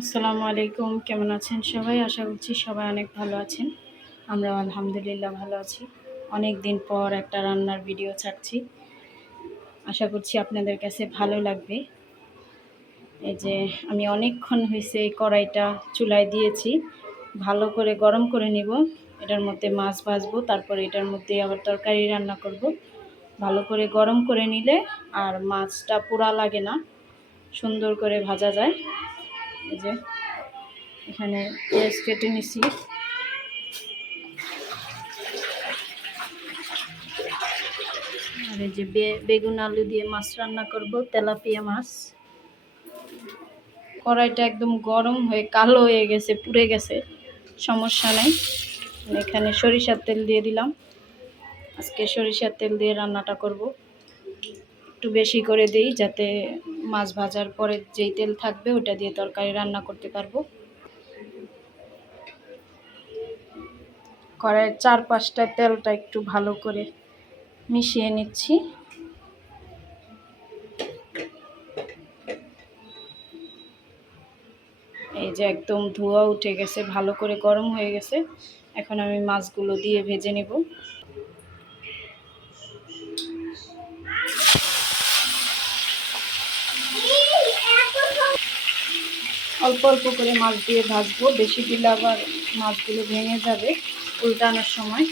আসসালামু আলাইকুম। কেমন আছেন সবাই? আশা করছি সবাই অনেক ভালো আছেন। আমরাও আলহামদুলিল্লাহ ভালো আছি। অনেক দিন পর একটা রান্নার ভিডিও ছাড়ছি। আশা করছি আপনাদের কাছে ভালো লাগবে। এই যে আমি অনেকক্ষণ হয়েছে এই কড়াইটা চুলায় দিয়েছি। ভালো করে গরম করে নিব। এটার মধ্যে মাছ ভাজবো, তারপরে এটার মধ্যে আবার তরকারি রান্না করব। ভালো করে গরম করে নিলে আর মাছটা পোড়া লাগে না, সুন্দর করে ভাজা যায়। এই যে এখানে পেঁয়াজ কেটে নিছি। আর এই যে বেগুন আলু দিয়ে মাছ রান্না করব, তেলাপিয়া মাছ। কড়াইটা একদম গরম হয়ে কালো হয়ে গেছে, পুড়ে গেছে, সমস্যা নেই। এখানে সরিষার তেল দিয়ে দিলাম। আজকে সরিষার তেল দিয়ে রান্নাটা করব। একটু বেশি করে দিই যাতে মাছ ভাজার পরে যেই তেল থাকবে ওটা দিয়ে তরকারি রান্না করতে পারবো। কড়াইয়ের চারপাশটা তেলটা একটু ভালো করে মিশিয়ে নিচ্ছি। এই যে একদম ধোঁয়া উঠে গেছে, ভালো করে গরম হয়ে গেছে। এখন আমি মাছগুলো দিয়ে ভেজে নেব। অল্প অল্প করে মাছ দিয়ে ভাজবো, বেশি দিলে আবার মাছগুলো ভেঙে যাবে উল্টানোর সময়।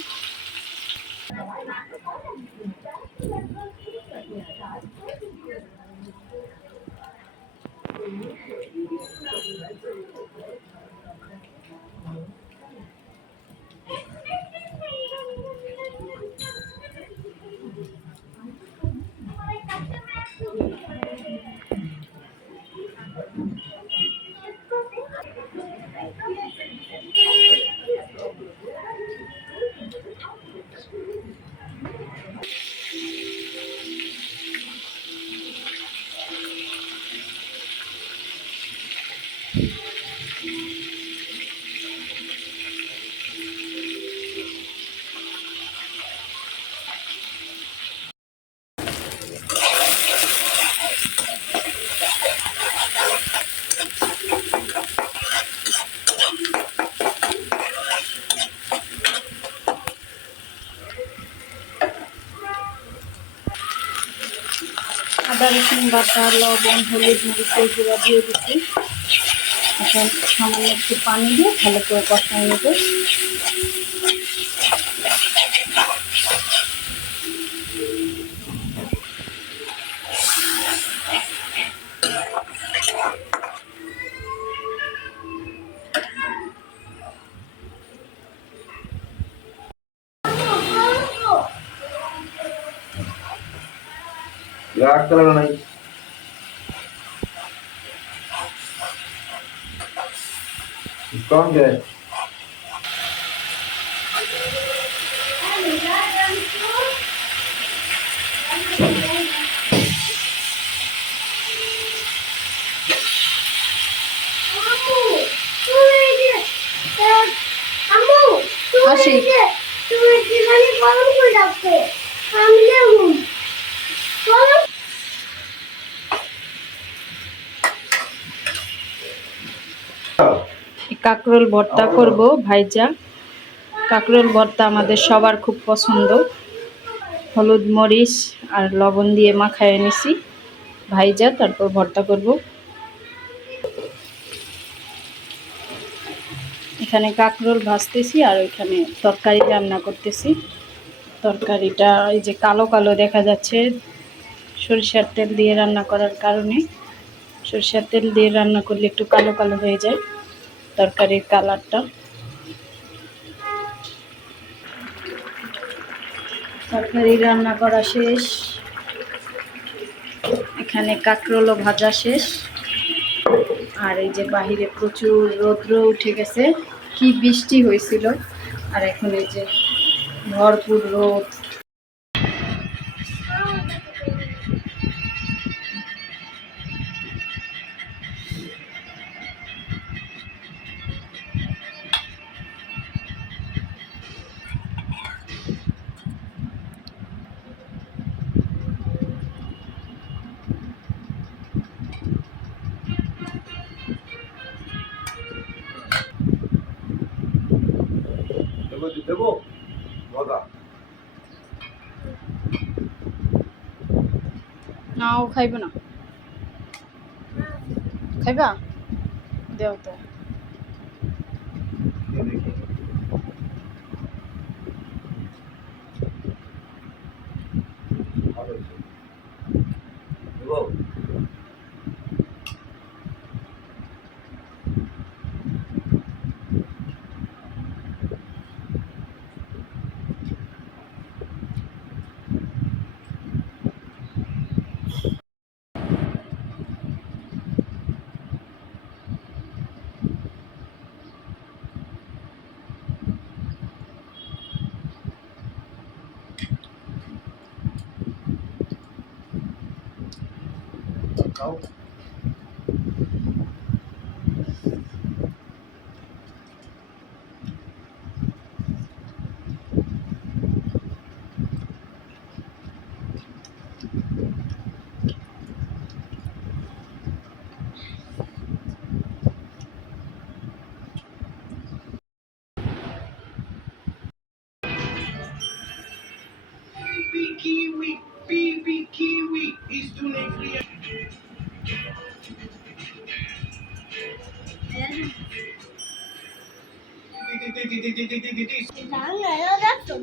আদা রসুন বাটা, লবণ, হলুদ, মরিচের গুঁড়া দিয়ে দিচ্ছি। এখন সামান্য একটু পানি দিয়ে ভালো করে কষায় নেব। कौन गए কাঁকরোল ভর্তা করব ভাইজা। কাঁকরোল ভর্তা আমাদের সবার খুব পছন্দ। হলুদ মরিচ আর লবণ দিয়ে মাখায় নিছি ভাইজা, তারপর ভর্তা করব। এখানে কাঁকরোল ভাজতেছি আর ওইখানে তরকারি রান্না করতেছি। তরকারিটা এই যে কালো কালো দেখা যাচ্ছে, সরিষার তেল দিয়ে রান্না করার কারণে। সরিষার তেল দিয়ে রান্না করলে একটু কালো কালো হয়ে যায় তরকারির কালারটা। তরকারি রান্না করা শেষ, এখানে কাঁকরোলও ভাজা শেষ। আর এই যে বাহিরে প্রচুর রৌদ্র উঠে গেছে, কি বৃষ্টি হয়েছিল, আর এখন এই যে ভরপুর রোদ। দেবো মজা। না ও খাইবে না, খাইবা দেও তো। দেখি ভালো হয়েছে। দেবো খাও। Baby kiwi, baby kiwi, ist du nicht fria? Lange, ja, das schon.